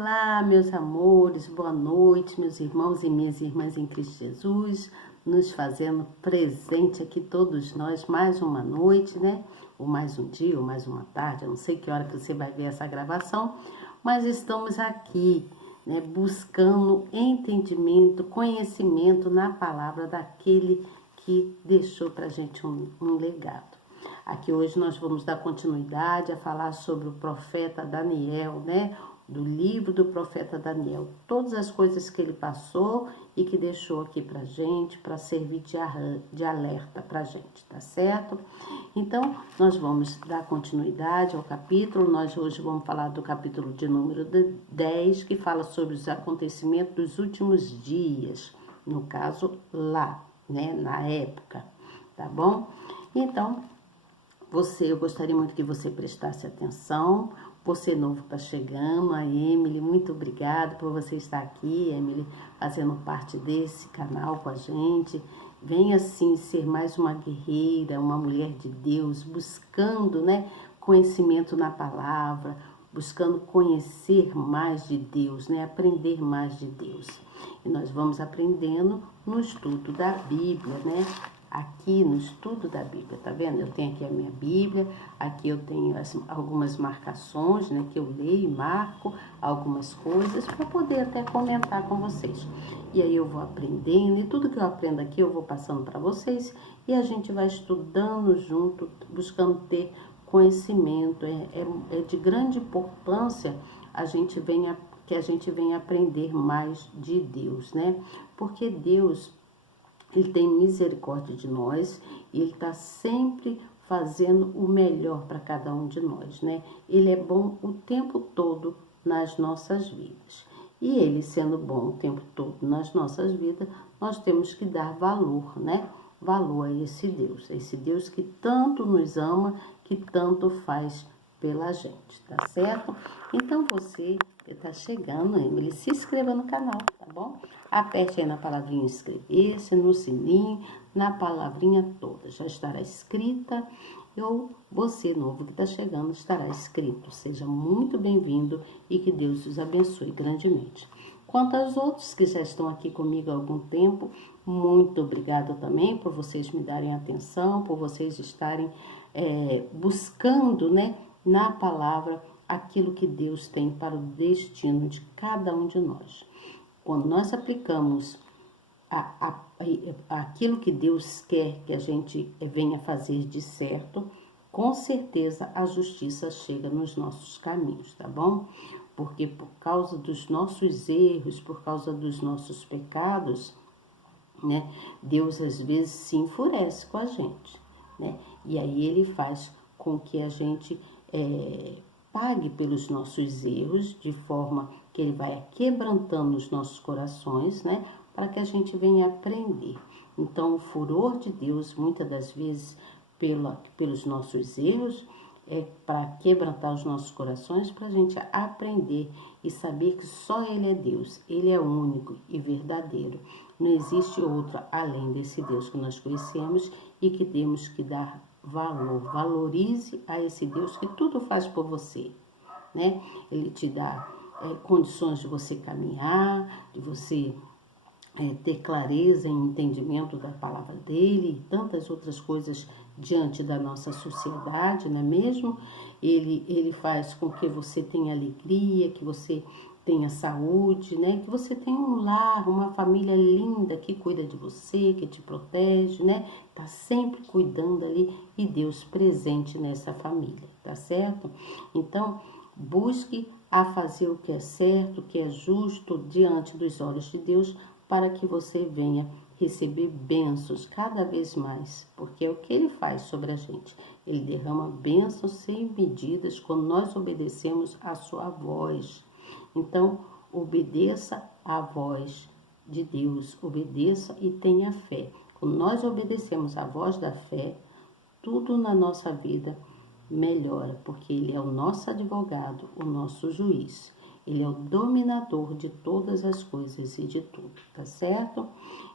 Olá, meus amores, boa noite, meus irmãos e minhas irmãs em Cristo Jesus, nos fazendo presente aqui todos nós, mais uma noite, né? Ou mais um dia, ou mais uma tarde, eu não sei que hora que você vai ver essa gravação, mas estamos aqui, né, buscando entendimento, conhecimento na palavra daquele que deixou pra gente um legado. Aqui hoje nós vamos dar continuidade a falar sobre o profeta Daniel, né? Do livro do profeta Daniel. Todas as coisas que ele passou e que deixou aqui pra gente, para servir de alerta pra gente, tá certo? Então, nós vamos dar continuidade ao capítulo. Nós hoje vamos falar do capítulo de número 10, que fala sobre os acontecimentos dos últimos dias. No caso, lá, né? Na época, tá bom? Então, eu gostaria muito que você prestasse atenção. Você novo está chegando, a Emily, muito obrigada por você estar aqui, Emily, fazendo parte desse canal com a gente. Venha assim ser mais uma guerreira, uma mulher de Deus, buscando, né, conhecimento na palavra, buscando conhecer mais de Deus, né, aprender mais de Deus. E nós vamos aprendendo no estudo da Bíblia, né? Aqui no estudo da Bíblia, tá vendo? Eu tenho aqui a minha Bíblia, aqui eu tenho algumas marcações, né? Que eu leio e marco algumas coisas para poder até comentar com vocês. E aí eu vou aprendendo, e tudo que eu aprendo aqui eu vou passando para vocês, e a gente vai estudando junto, buscando ter conhecimento. É de grande importância que a gente venha aprender mais de Deus, né? Porque Deus, Ele tem misericórdia de nós e Ele está sempre fazendo o melhor para cada um de nós, né? Ele é bom o tempo todo nas nossas vidas. E Ele sendo bom o tempo todo nas nossas vidas, nós temos que dar valor, né? Valor a esse Deus que tanto nos ama, que tanto faz pela gente, tá certo? Então você está chegando, Emily, se inscreva no canal, tá bom? Aperte aí na palavrinha inscrever-se, no sininho, na palavrinha toda, já estará escrita, ou você novo que está chegando estará escrito. Seja muito bem-vindo e que Deus os abençoe grandemente. Quanto aos outros que já estão aqui comigo há algum tempo, muito obrigada também por vocês me darem atenção, por vocês estarem buscando, né, na palavra aquilo que Deus tem para o destino de cada um de nós. Quando nós aplicamos aquilo que Deus quer que a gente venha fazer de certo, com certeza a justiça chega nos nossos caminhos, tá bom? Porque por causa dos nossos erros, por causa dos nossos pecados, né, Deus às vezes se enfurece com a gente, né? E aí Ele faz com que a gente pague pelos nossos erros, de forma que Ele vai quebrantando os nossos corações, né? Para que a gente venha aprender. Então, o furor de Deus, muitas das vezes, pelos nossos erros, é para quebrantar os nossos corações, para a gente aprender e saber que só Ele é Deus, Ele é único e verdadeiro. Não existe outro além desse Deus que nós conhecemos e que temos que dar valor. Valorize a esse Deus que tudo faz por você, né? Ele te dá condições de você caminhar, de você ter clareza e entendimento da palavra dele e tantas outras coisas diante da nossa sociedade, não é mesmo? Ele faz com que você tenha alegria, que você tenha saúde, né? Que você tenha um lar, uma família linda que cuida de você, que te protege, né? Tá sempre cuidando ali e Deus presente nessa família, tá certo? Então, busque a fazer o que é certo, o que é justo diante dos olhos de Deus, para que você venha receber bênçãos cada vez mais, porque é o que Ele faz sobre a gente. Ele derrama bênçãos sem medidas quando nós obedecemos a sua voz. Então, obedeça à voz de Deus, obedeça e tenha fé. Quando nós obedecemos à voz da fé, tudo na nossa vida melhora, porque Ele é o nosso advogado, o nosso juiz. Ele é o dominador de todas as coisas e de tudo, tá certo?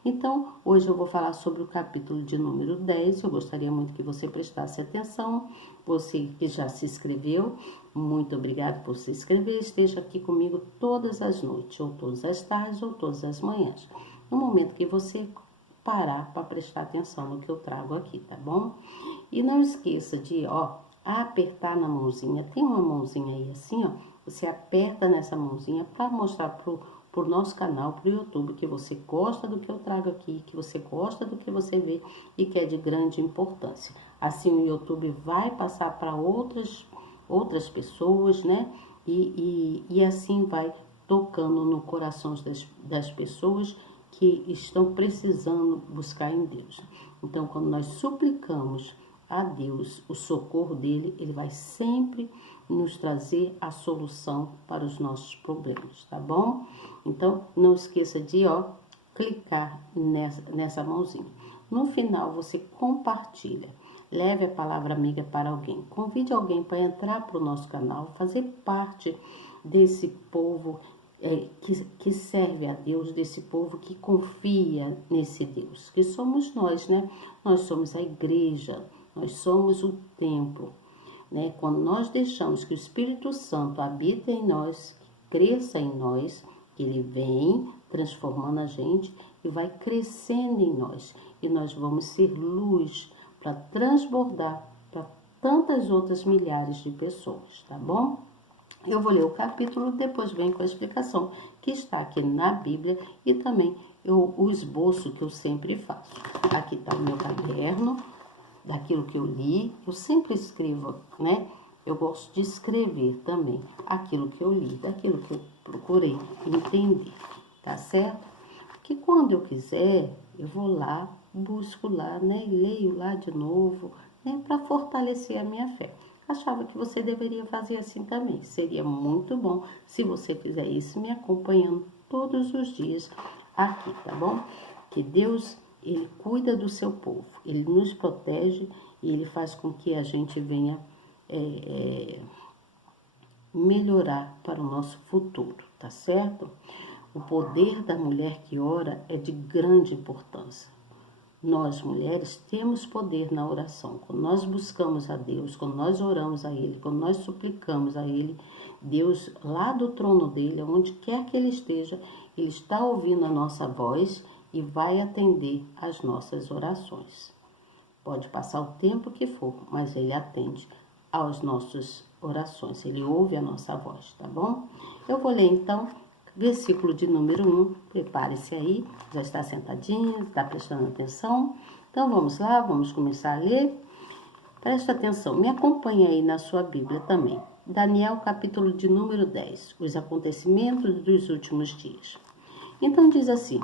Então, hoje eu vou falar sobre o capítulo de número 10. Eu gostaria muito que você prestasse atenção. Você que já se inscreveu, muito obrigado por se inscrever. Esteja aqui comigo todas as noites, ou todas as tardes, ou todas as manhãs. No momento que você parar para prestar atenção no que eu trago aqui, tá bom? E não esqueça de, apertar na mãozinha. Tem uma mãozinha aí assim, você aperta nessa mãozinha para mostrar pro nosso canal, pro YouTube, que você gosta do que eu trago aqui, que você gosta do que você vê e que é de grande importância. Assim o YouTube vai passar para outras pessoas, né? E assim vai tocando no coração das pessoas que estão precisando buscar em Deus. Então, quando nós suplicamos a Deus o socorro dele, ele vai sempre nos trazer a solução para os nossos problemas, tá bom? Então, não esqueça de, clicar nessa mãozinha. No final, você compartilha. Leve a palavra amiga para alguém. Convide alguém para entrar para o nosso canal, fazer parte desse povo que serve a Deus, desse povo que confia nesse Deus, que somos nós, né? Nós somos a igreja, nós somos o templo, né? Quando nós deixamos que o Espírito Santo habite em nós, cresça em nós, que ele vem transformando a gente e vai crescendo em nós, e nós vamos ser luz para transbordar para tantas outras milhares de pessoas, tá bom? Eu vou ler o capítulo, depois vem com a explicação que está aqui na Bíblia e também o esboço que eu sempre faço. Aqui está o meu caderno, daquilo que eu li, eu sempre escrevo, né? Eu gosto de escrever também aquilo que eu li, daquilo que eu procurei entender, tá certo? Porque quando eu quiser, eu vou lá, busco lá, né? E leio lá de novo, né? Para fortalecer a minha fé. Achava que você deveria fazer assim também. Seria muito bom se você fizer isso me acompanhando todos os dias aqui, tá bom? Que Deus, ele cuida do seu povo, ele nos protege e ele faz com que a gente venha melhorar para o nosso futuro, tá certo? O poder da mulher que ora é de grande importância. Nós, mulheres, temos poder na oração. Quando nós buscamos a Deus, quando nós oramos a Ele, quando nós suplicamos a Ele, Deus, lá do trono dEle, onde quer que Ele esteja, Ele está ouvindo a nossa voz e vai atender às nossas orações. Pode passar o tempo que for, mas Ele atende às nossas orações. Ele ouve a nossa voz, tá bom? Eu vou ler, então, versículo de número 1, prepare-se aí, já está sentadinho, está prestando atenção. Então vamos lá, vamos começar a ler. Presta atenção, me acompanha aí na sua Bíblia também. Daniel, capítulo de número 10, os acontecimentos dos últimos dias. Então diz assim,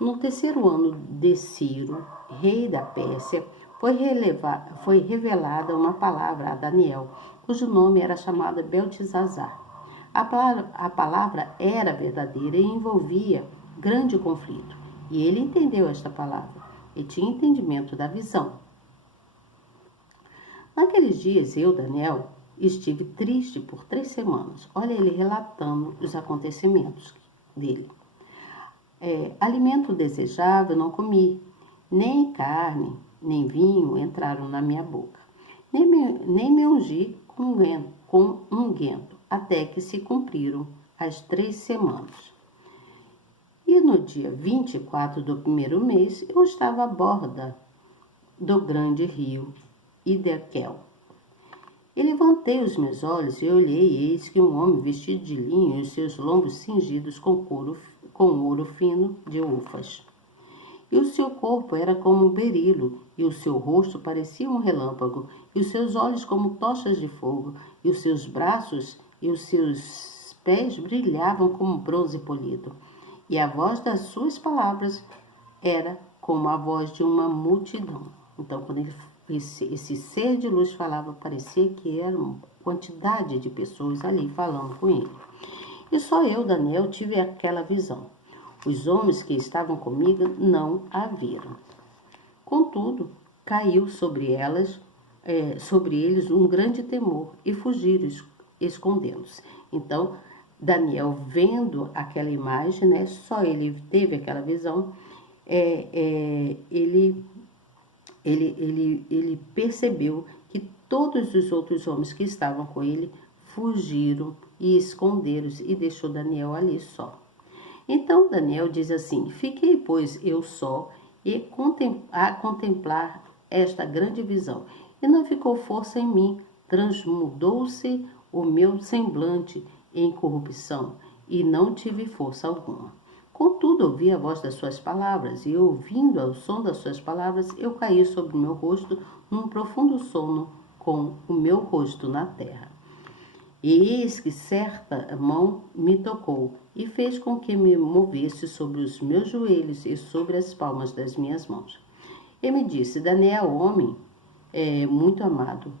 no terceiro ano de Ciro, rei da Pérsia, foi revelada uma palavra a Daniel, cujo nome era chamado Beltesazar. A palavra era verdadeira e envolvia grande conflito. E ele entendeu esta palavra e tinha entendimento da visão. Naqueles dias, eu, Daniel, estive triste por 3 semanas. Olha ele relatando os acontecimentos dele. Alimento desejável não comi, nem carne, nem vinho entraram na minha boca. Nem me ungi com unguento, até que se cumpriram as 3 semanas. E no dia 24 do primeiro mês, eu estava à borda do grande rio Hiddekel. E levantei os meus olhos e olhei, e eis que um homem vestido de linho e os seus lombos cingidos com ouro fino de Ufaz. E o seu corpo era como um berilo, e o seu rosto parecia um relâmpago, e os seus olhos como tochas de fogo, e os seus braços e os seus pés brilhavam como bronze polido. E a voz das suas palavras era como a voz de uma multidão. Então, quando esse ser de luz falava, parecia que era uma quantidade de pessoas ali falando com ele. E só eu, Daniel, tive aquela visão. Os homens que estavam comigo não a viram. Contudo, caiu sobre eles um grande temor e fugiram, escondendo-se. Então, Daniel, vendo aquela imagem, né, só ele teve aquela visão, ele percebeu que todos os outros homens que estavam com ele fugiram e esconderam-se e deixou Daniel ali só. Então Daniel diz assim: fiquei, pois, eu só e a contemplar esta grande visão, e não ficou força em mim, transmudou-se o meu semblante em corrupção, e não tive força alguma. Contudo, ouvi a voz das suas palavras, e ouvindo ao som das suas palavras, eu caí sobre o meu rosto num profundo sono, com o meu rosto na terra. E eis que certa mão me tocou, e fez com que me movesse sobre os meus joelhos e sobre as palmas das minhas mãos. E me disse: Daniel, homem muito amado,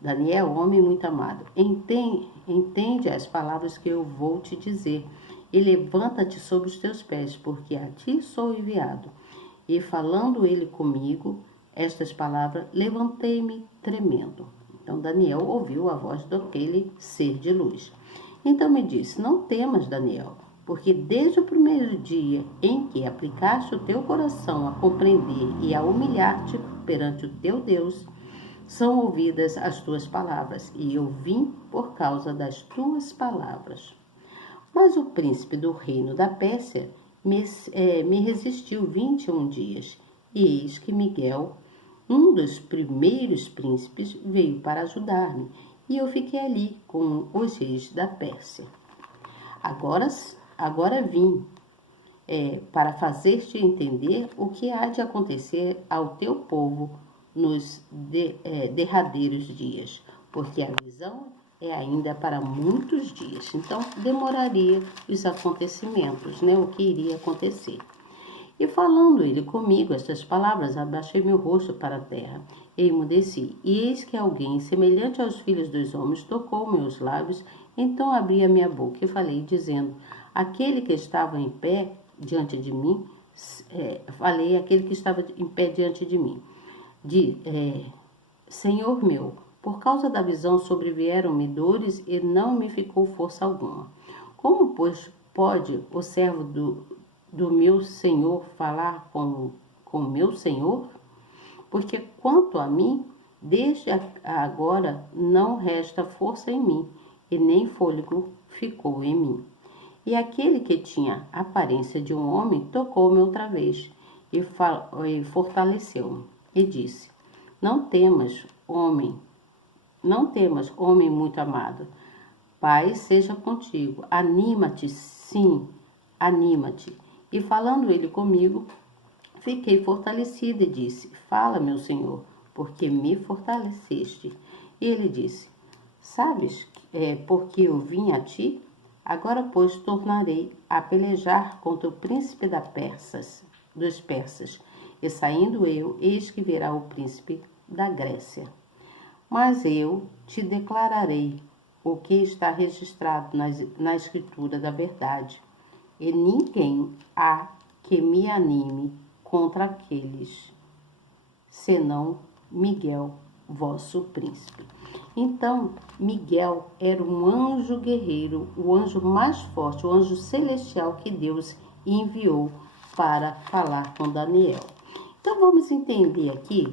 Daniel, homem muito amado, entende as palavras que eu vou te dizer, e levanta-te sobre os teus pés, porque a ti sou enviado. E falando ele comigo estas palavras, levantei-me tremendo. Então Daniel ouviu a voz daquele ser de luz. Então me disse: não temas, Daniel, porque desde o primeiro dia em que aplicaste o teu coração a compreender e a humilhar-te perante o teu Deus, são ouvidas as tuas palavras, e eu vim por causa das tuas palavras. Mas o príncipe do reino da Pérsia me resistiu 21 dias, e eis que Miguel, um dos primeiros príncipes, veio para ajudar-me, e eu fiquei ali com os reis da Pérsia. Agora vim para fazer-te entender o que há de acontecer ao teu povo nos derradeiros dias, porque a visão é ainda para muitos dias. Então, demoraria os acontecimentos, né? O que iria acontecer. E falando ele comigo estas palavras, abaixei meu rosto para a terra e emudeci. E eis que alguém, semelhante aos filhos dos homens, tocou meus lábios. Então abri a minha boca e falei, dizendo: aquele que estava em pé diante de mim, aquele que estava em pé diante de mim, Senhor meu, por causa da visão sobrevieram-me dores e não me ficou força alguma. Como, pois, pode o servo do meu Senhor falar com meu Senhor? Porque quanto a mim, desde agora não resta força em mim, e nem fôlego ficou em mim. E aquele que tinha aparência de um homem tocou-me outra vez e fortaleceu-me, e disse: não temas, homem muito amado. Paz seja contigo. Anima-te, sim, anima-te. E falando ele comigo, fiquei fortalecida e disse: fala, meu Senhor, porque me fortaleceste. E ele disse: sabes porque eu vim a ti? Agora, pois, tornarei a pelejar contra o príncipe dos persas. E saindo eu, eis que virá o príncipe da Grécia. Mas eu te declararei o que está registrado na escritura da verdade, e ninguém há que me anime contra aqueles, senão Miguel, vosso príncipe. Então, Miguel era um anjo guerreiro, o anjo mais forte, o anjo celestial que Deus enviou para falar com Daniel. Então, vamos entender aqui,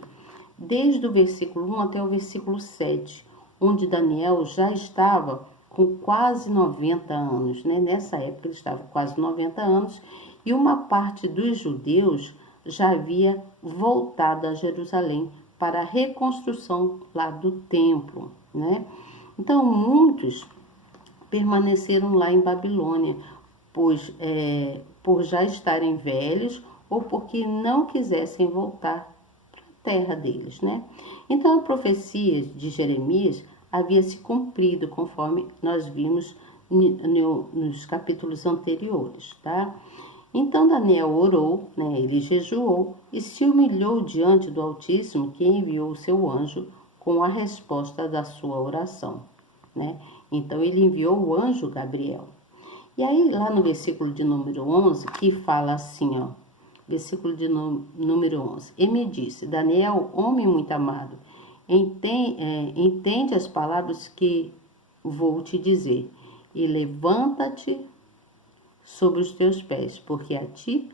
desde o versículo 1 até o versículo 7, onde Daniel já estava com quase 90 anos, né? Nessa época ele estava com quase 90 anos, e uma parte dos judeus já havia voltado a Jerusalém para a reconstrução lá do templo, né? Então, muitos permaneceram lá em Babilônia, pois por já estarem velhos ou porque não quisessem voltar para a terra deles, né? Então, a profecia de Jeremias havia se cumprido, conforme nós vimos nos capítulos anteriores, tá? Então Daniel orou, né? Ele jejuou e se humilhou diante do Altíssimo, que enviou o seu anjo com a resposta da sua oração, né? Então ele enviou o anjo Gabriel. E aí lá no versículo de número 11, que fala assim, ó, versículo de número 11, e me disse: Daniel, homem muito amado, entende as palavras que vou te dizer, e levanta-te sobre os teus pés, porque a ti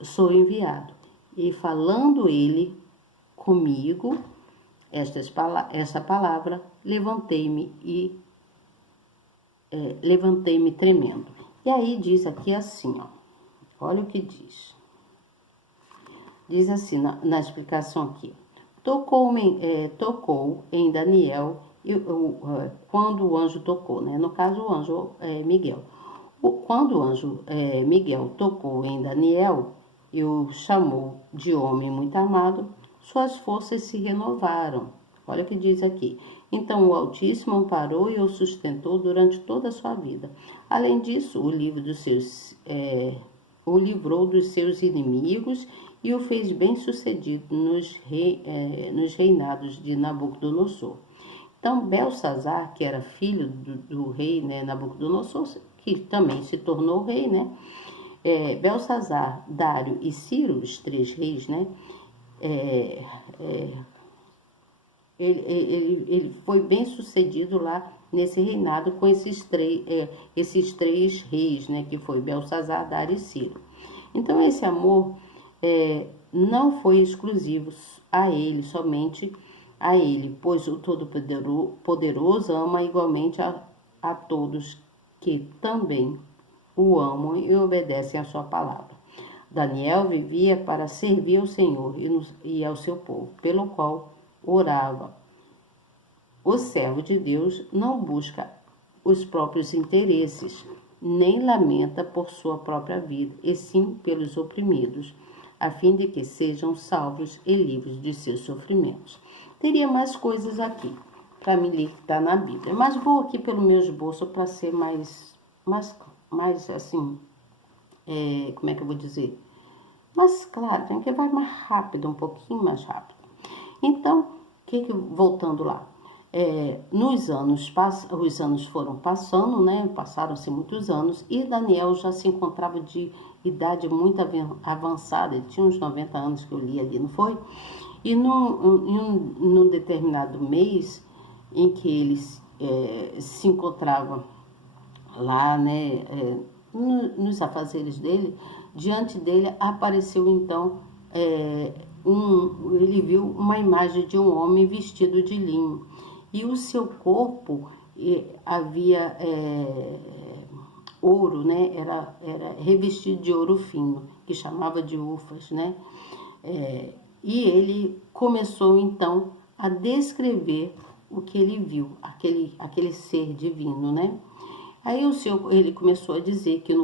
sou enviado. E falando ele comigo, essa palavra, levantei-me tremendo. E aí diz aqui assim, ó, olha o que diz. Diz assim, na explicação aqui. Tocou em Daniel, quando o anjo tocou, né? No caso, o anjo Miguel. Quando o anjo Miguel tocou em Daniel e o chamou de homem muito amado, suas forças se renovaram. Olha o que diz aqui. Então o Altíssimo amparou e o sustentou durante toda a sua vida. Além disso, o livrou dos seus inimigos e o fez bem-sucedido nos reinados de Nabucodonosor. Então, Belsazar, que era filho do rei, né, Nabucodonosor, que também se tornou rei, né? Belsazar, Dário e Ciro, os 3 reis, né? Ele foi bem sucedido lá nesse reinado com esses três reis, né? Que foi Belsazar, Dário e Ciro. Então, esse amor não foi exclusivo a ele, somente a ele, pois o Todo-Poderoso ama igualmente a todos que também o amam e obedecem à sua palavra. Daniel vivia para servir ao Senhor e ao seu povo, pelo qual orava. O servo de Deus não busca os próprios interesses, nem lamenta por sua própria vida, e sim pelos oprimidos, a fim de que sejam salvos e livres de seus sofrimentos. Teria mais coisas aqui para me ler que está na Bíblia, mas vou aqui pelo meu esboço para ser mais assim, como é que eu vou dizer? Mas claro, tem que vai mais rápido, um pouquinho mais rápido. Então, voltando lá, os anos foram passando, né? Passaram-se muitos anos e Daniel já se encontrava de idade muito avançada, ele tinha uns 90 anos que eu li ali, não foi? E num determinado mês em que ele se encontrava lá, né, nos afazeres dele, diante dele apareceu então, ele viu uma imagem de um homem vestido de linho e o seu corpo havia ouro, né, era revestido de ouro fino, que chamava de ufas, né, e ele começou então a descrever o que ele viu, aquele ser divino, né? Aí ele começou a dizer que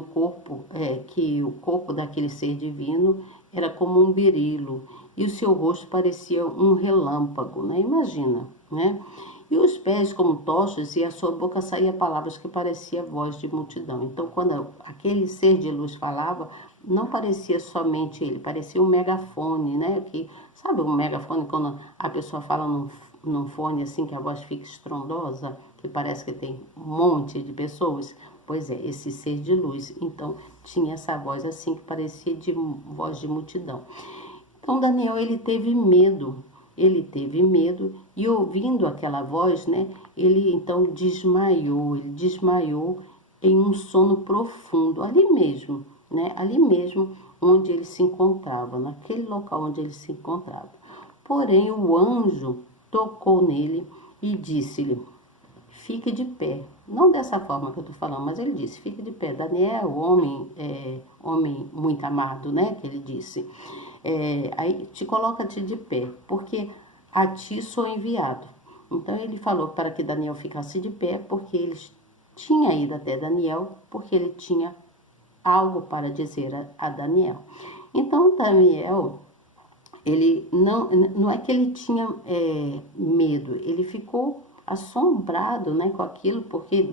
que o corpo daquele ser divino era como um berilo e o seu rosto parecia um relâmpago, né? Imagina, né? E os pés como tochas e a sua boca saía palavras que parecia voz de multidão. Então, quando aquele ser de luz falava, não parecia somente ele, parecia um megafone, né? Sabe um megafone quando a pessoa fala num fone assim que a voz fica estrondosa, que parece que tem um monte de pessoas? Pois é, esse ser de luz, então tinha essa voz assim que parecia de voz de multidão. Então Daniel, ele teve medo e ouvindo aquela voz, né, ele então desmaiou em um sono profundo, ali mesmo, né, ali mesmo onde ele se encontrava, naquele local onde ele se encontrava. Porém, o anjo tocou nele e disse-lhe: fique de pé. Não dessa forma que eu estou falando, mas ele disse: fique de pé. Daniel, homem muito amado, né? Que ele disse. Aí coloca-te de pé, porque a ti sou enviado. Então ele falou para que Daniel ficasse de pé, porque ele tinha ido até Daniel, porque ele tinha algo para dizer a Daniel. Então Daniel, ele não é que ele tinha medo, ele ficou assombrado, né, com aquilo, porque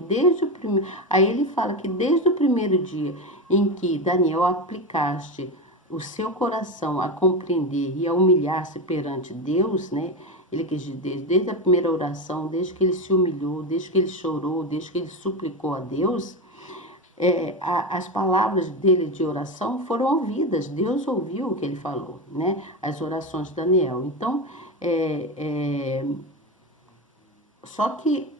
aí ele fala que desde o primeiro dia em que Daniel aplicaste o seu coração a compreender e a humilhar-se perante Deus, né, ele quis dizer, desde a primeira oração, desde que ele se humilhou, desde que ele chorou, desde que ele suplicou a Deus, as palavras dele de oração foram ouvidas. Deus ouviu o que ele falou, né? As orações de Daniel. Então, só que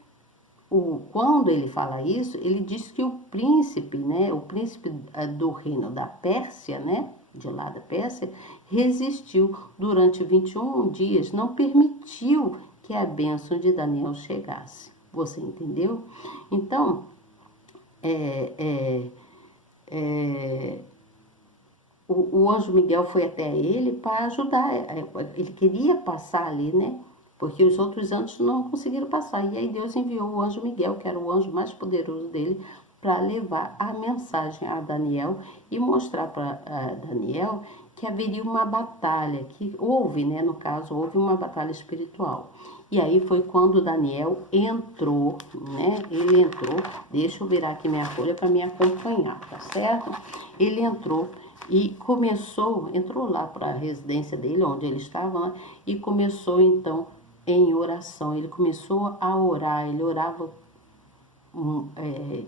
Quando ele fala isso, ele diz que o príncipe, né, o príncipe do reino da Pérsia, né, de lá da Pérsia, resistiu durante 21 dias, não permitiu que a bênção de Daniel chegasse. Você entendeu? Então, é, é, é, o anjo Miguel foi até ele para ajudar. Ele queria passar ali, né? Porque os outros anjos não conseguiram passar. E aí Deus enviou o anjo Miguel, que era o anjo mais poderoso dele, para levar a mensagem a Daniel e mostrar para Daniel que haveria uma batalha, que houve, né? No caso, houve uma batalha espiritual. E aí foi quando Daniel entrou, né? Ele entrou, deixa eu virar aqui minha folha para me acompanhar, tá certo? Ele entrou e entrou lá para a residência dele, onde ele estava, né? E começou então em oração. Ele começou a orar, ele orava,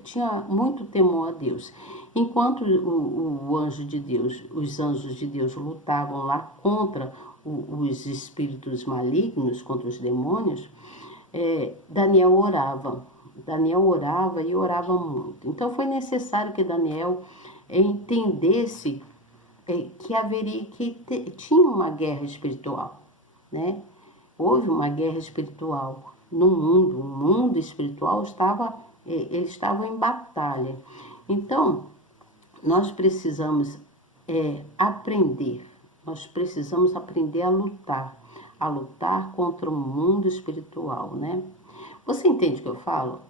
tinha muito temor a Deus. Enquanto o anjo de Deus, os anjos de Deus lutavam lá contra os espíritos malignos, contra os demônios, Daniel orava. Daniel orava e orava muito. Então foi necessário que Daniel entendesse tinha uma guerra espiritual, né? Houve uma guerra espiritual no mundo. O mundo espiritual ele estava em batalha. Então, nós precisamos aprender. Nós precisamos aprender a lutar contra o mundo espiritual, né? Você entende o que eu falo?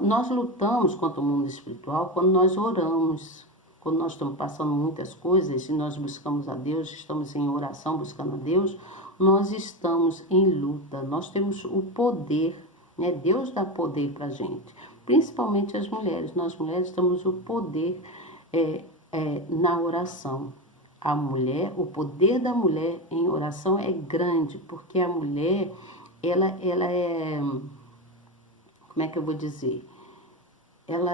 Nós lutamos contra o mundo espiritual quando nós oramos. Quando nós estamos passando muitas coisas e nós buscamos a Deus, estamos em oração buscando a Deus, nós estamos em luta. Nós temos o poder, né? Deus dá poder para a gente, principalmente as mulheres. Nós mulheres temos o poder na oração. A mulher, o poder da mulher em oração é grande, porque a mulher, ela é, como é que eu vou dizer? Ela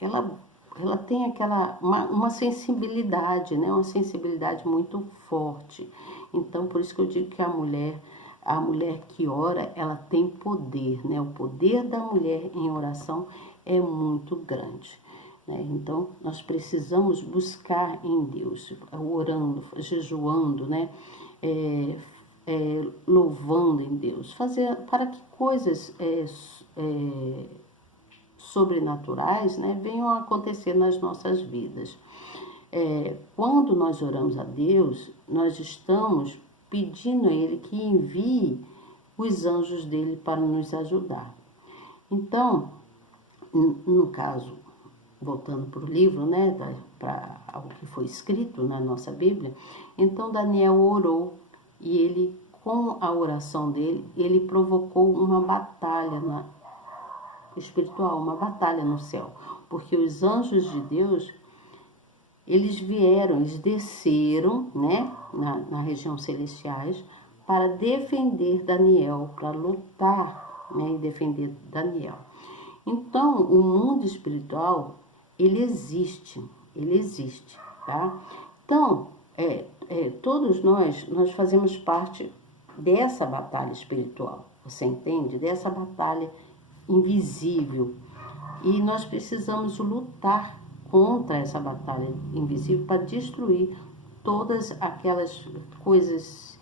ela tem uma sensibilidade, né? Uma sensibilidade muito forte. Então, por isso que eu digo que a mulher que ora, ela tem poder, né? O poder da mulher em oração é muito grande, né? Então, nós precisamos buscar em Deus, orando, jejuando, né? Louvando em Deus, fazer para que coisas sobrenaturais, né, venham a acontecer nas nossas vidas. Quando nós oramos a Deus, nós estamos pedindo a Ele que envie os anjos dele para nos ajudar. Então, no caso, voltando para o livro, né, para o que foi escrito na nossa Bíblia, então Daniel orou e ele, com a oração dele, ele provocou uma batalha espiritual, uma batalha no céu, porque os anjos de Deus, eles desceram, né, na região celestiais, para defender Daniel, para lutar, né, e defender Daniel. Então, o mundo espiritual, ele existe, tá? Então, todos nós fazemos parte dessa batalha espiritual, você entende? Dessa batalha invisível. E nós precisamos lutar contra essa batalha invisível para destruir todas aquelas coisas,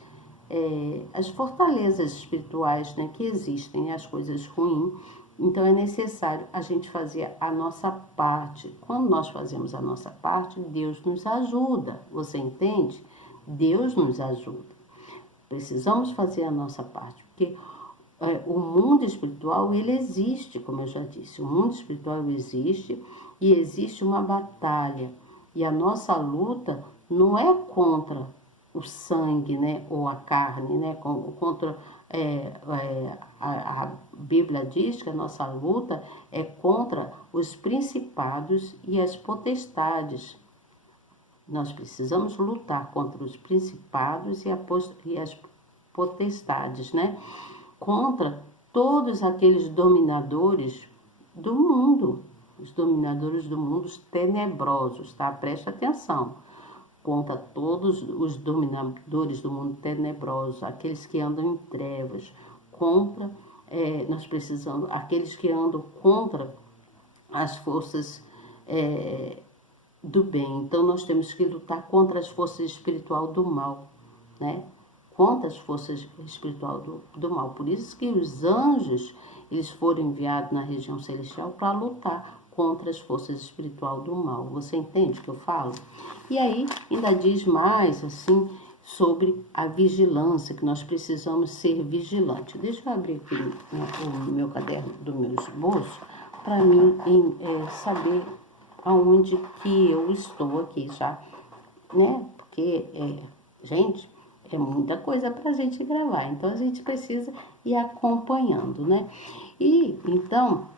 as fortalezas espirituais, né, que existem, as coisas ruins. Então é necessário a gente fazer a nossa parte. Quando nós fazemos a nossa parte, Deus nos ajuda. Você entende? Deus nos ajuda. Precisamos fazer a nossa parte, porque o mundo espiritual, ele existe, como eu já disse. O mundo espiritual existe e existe uma batalha. E a nossa luta não é contra o sangue, né, ou a carne, né, contra... a Bíblia diz que a nossa luta é contra os principados e as potestades. Nós precisamos lutar contra os principados e as potestades, né? Contra todos aqueles dominadores do mundo, os dominadores do mundo, os tenebrosos, tá? Presta atenção. Contra todos os dominadores do mundo tenebroso, aqueles que andam em trevas, contra nós precisamos, aqueles que andam contra as forças do bem. Então, nós temos que lutar contra as forças espiritual do mal, né? Contra as forças espiritual do mal. Por isso que os anjos, eles foram enviados na região celestial para lutar contra as forças espiritual do mal. Você entende o que eu falo? E aí, ainda diz mais, assim, sobre a vigilância, que nós precisamos ser vigilantes. Deixa eu abrir aqui o meu caderno do meu esboço, para mim saber aonde que eu estou aqui já, né? Porque, gente, é muita coisa para a gente gravar, então a gente precisa ir acompanhando, né? E, então,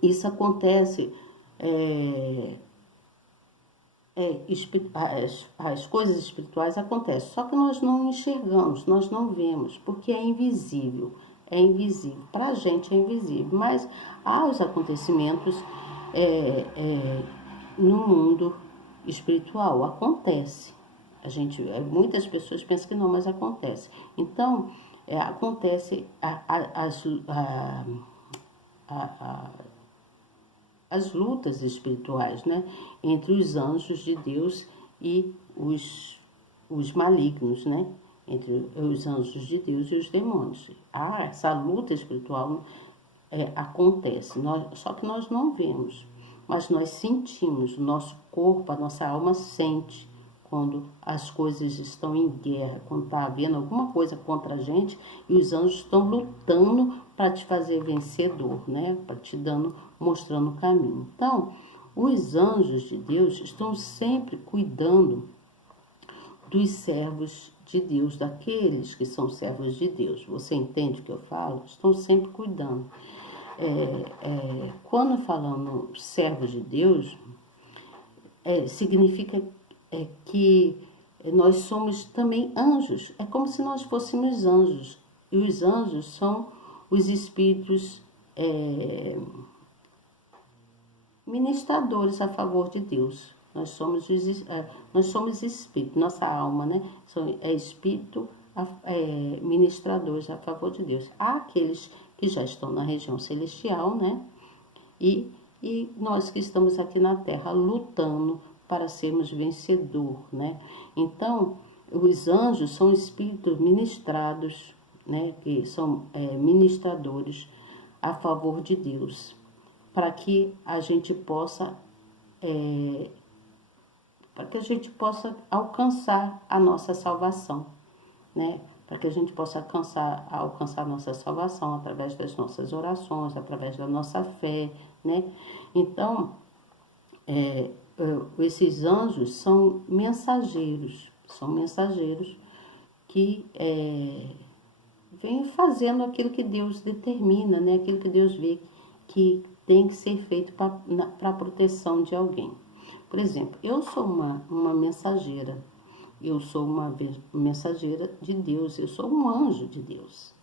isso acontece, as coisas espirituais acontecem, só que nós não enxergamos, nós não vemos, porque é invisível. É invisível, para a gente é invisível, mas há os acontecimentos no mundo espiritual, acontece. Muitas pessoas pensam que não, mas acontece. Então, acontece as lutas espirituais, né, entre os anjos de Deus e os malignos, né, entre os anjos de Deus e os demônios. Essa luta espiritual acontece, só que nós não vemos, mas nós sentimos, o nosso corpo, a nossa alma sente quando as coisas estão em guerra, quando está havendo alguma coisa contra a gente e os anjos estão lutando para te fazer vencedor, né? Para te mostrando o caminho. Então, os anjos de Deus estão sempre cuidando dos servos de Deus, daqueles que são servos de Deus. Você entende o que eu falo? Estão sempre cuidando. Quando falamos servos de Deus, significa que nós somos também anjos. É como se nós fôssemos anjos. E os anjos são os espíritos ministradores a favor de Deus. Nós somos espírito, nossa alma, né? É espírito ministradores a favor de Deus. Há aqueles que já estão na região celestial, né? E nós que estamos aqui na Terra lutando para sermos vencedor, né? Então, os anjos são espíritos ministrados, né? Que são ministradores a favor de Deus, para que a gente possa alcançar a nossa salvação, né? Para que a gente possa alcançar a nossa salvação através das nossas orações, através da nossa fé, né? Então, esses anjos são mensageiros que vêm fazendo aquilo que Deus determina, né? Aquilo que Deus vê que tem que ser feito para a proteção de alguém. Por exemplo, eu sou uma mensageira. Eu sou uma mensageira de Deus, eu sou um anjo de Deus,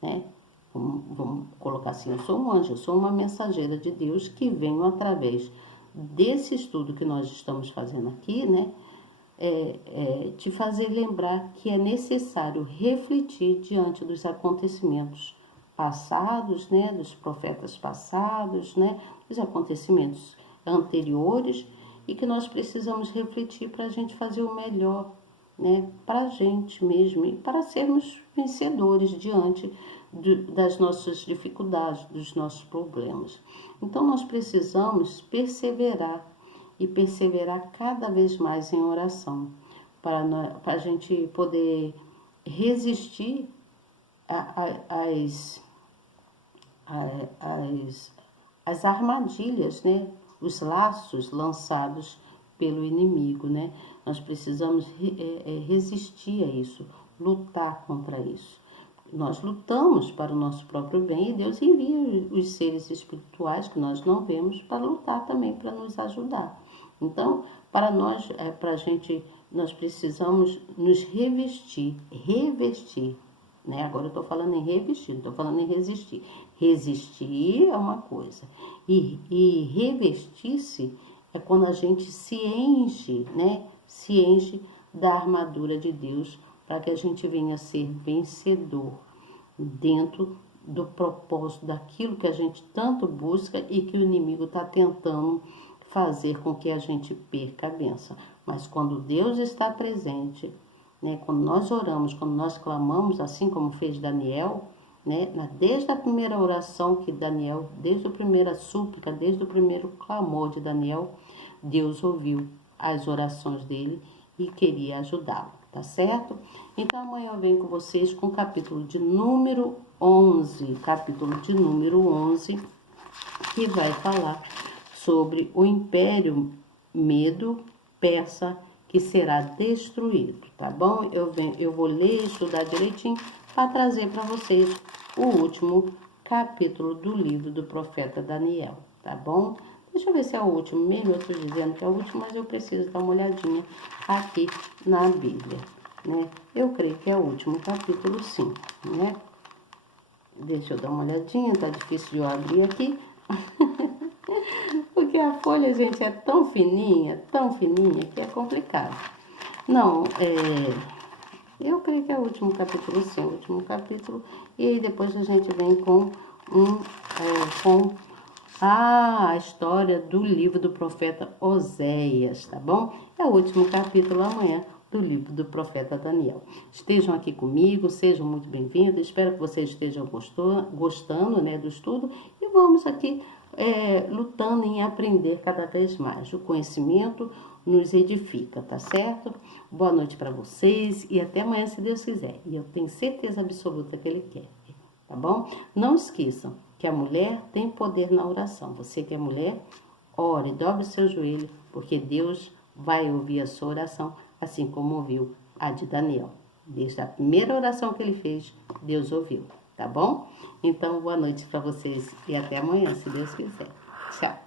né? Vamos colocar assim, eu sou um anjo, eu sou uma mensageira de Deus que venho através desse estudo que nós estamos fazendo aqui, né? Te fazer lembrar que é necessário refletir diante dos acontecimentos passados, né? Dos profetas passados, né? Dos acontecimentos anteriores, e que nós precisamos refletir para a gente fazer o melhor, né, para a gente mesmo e para sermos vencedores diante das nossas dificuldades, dos nossos problemas. Então, nós precisamos perseverar e perseverar cada vez mais em oração, para a gente poder resistir às armadilhas, né? Os laços lançados pelo inimigo, né? Nós precisamos resistir a isso, lutar contra isso. Nós lutamos para o nosso próprio bem e Deus envia os seres espirituais que nós não vemos para lutar também, para nos ajudar. Então, para nós, nós precisamos nos revestir, né? Agora eu estou falando em revestir, não estou falando em resistir. Resistir é uma coisa, e revestir-se é quando a gente se enche, né? Se enche da armadura de Deus para que a gente venha a ser vencedor dentro do propósito, daquilo que a gente tanto busca e que o inimigo está tentando fazer com que a gente perca a bênção. Mas quando Deus está presente, né, quando nós oramos, quando nós clamamos, assim como fez Daniel, né, desde a primeira oração que Daniel, desde a primeira súplica, desde o primeiro clamor de Daniel, Deus ouviu as orações dele e queria ajudá-lo, tá certo? Então amanhã eu venho com vocês com o capítulo de número 11, que vai falar sobre o Império Medo-Persa que será destruído, tá bom? Eu vou ler e estudar direitinho para trazer para vocês o último capítulo do livro do profeta Daniel, tá bom? Deixa eu ver se é o último mesmo, eu estou dizendo que é o último, mas eu preciso dar uma olhadinha aqui na Bíblia, né? Eu creio que é o último capítulo, sim, né? Deixa eu dar uma olhadinha, tá difícil de eu abrir aqui. Porque a folha, gente, é tão fininha, que é complicado. Não, eu creio que é o último capítulo, sim, o último capítulo. E aí depois a gente vem com a história do livro do profeta Oséias, tá bom? É o último capítulo amanhã do livro do profeta Daniel. Estejam aqui comigo, sejam muito bem-vindos. Espero que vocês estejam gostando, né, do estudo. E vamos aqui lutando em aprender cada vez mais. O conhecimento nos edifica, tá certo? Boa noite para vocês e até amanhã, se Deus quiser. E eu tenho certeza absoluta que Ele quer, tá bom? Não esqueçam que a mulher tem poder na oração. Você que é mulher, ore, dobre o seu joelho, porque Deus vai ouvir a sua oração, assim como ouviu a de Daniel. Desde a primeira oração que ele fez, Deus ouviu, tá bom? Então, boa noite para vocês e até amanhã, se Deus quiser. Tchau.